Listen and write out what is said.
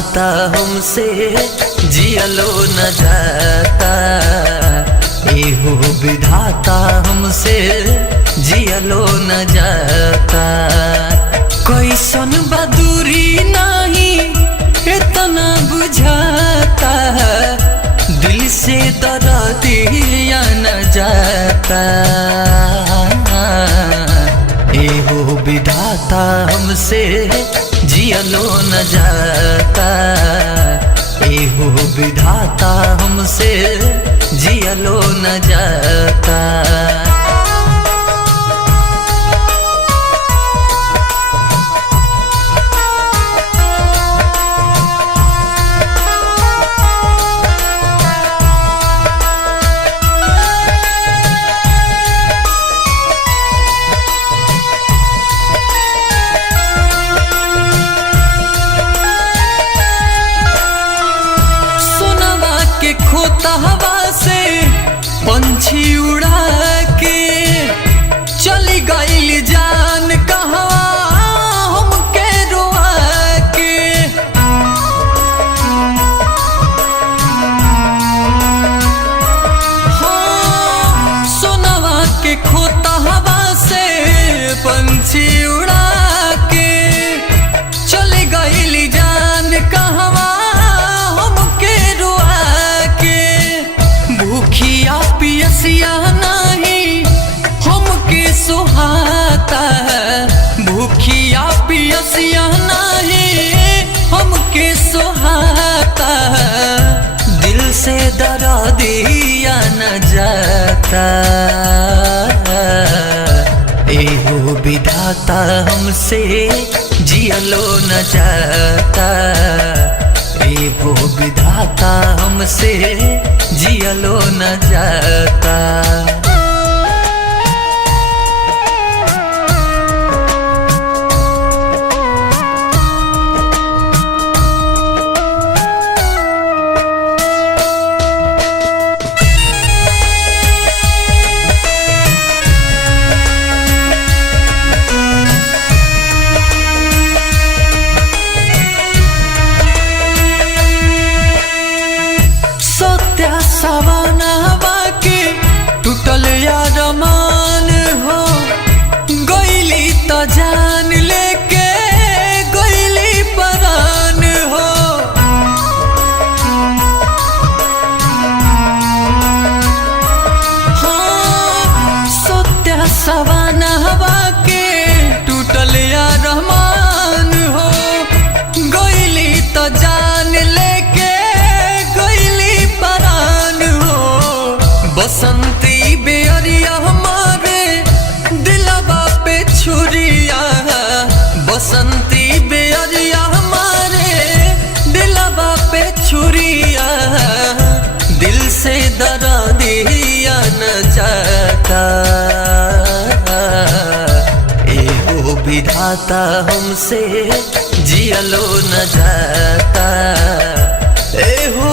विधाता हमसे जियलो न जाता, एहो विधाता हमसे जियलो न जाता। कैसन बदूरी नहीं इतना बुझाता, दिल से दर्दिया न जाता। एहो विधाता हमसे जियलो न जाता, एहो विधाता हमसे जियलो न जाता। खोता हवा से पंछी उड़ा के चली गई जान कहाँ हमके रुआ के। हाँ, सोनवा के खोता हवा से पंछी उड़ा के चली गई जान कहाँ पियसिया नहीं हमके सुहाता, भूखिया पियसिया नहीं हमके सुहाता। दिल से दर्दिया न जाता, एहो विधाता हमसे जियलो न जाता, एहो विधाता हमसे जियलो न जाता। सवाना के टूटल यारमान हो, गईली तो जान लेके गईली परान हो। हाँ, सत्या सवाना के टूटल यारमान हो, गईली तो जान लेके बसंती बेअरिया हमारे दिलवा पे छुरिया, बसंती बेअरिया हमारे दिलवा पे छुरिया। दिल से दर्दिया न जाता, एहो विधाता हमसे जियलो न जाता, एहो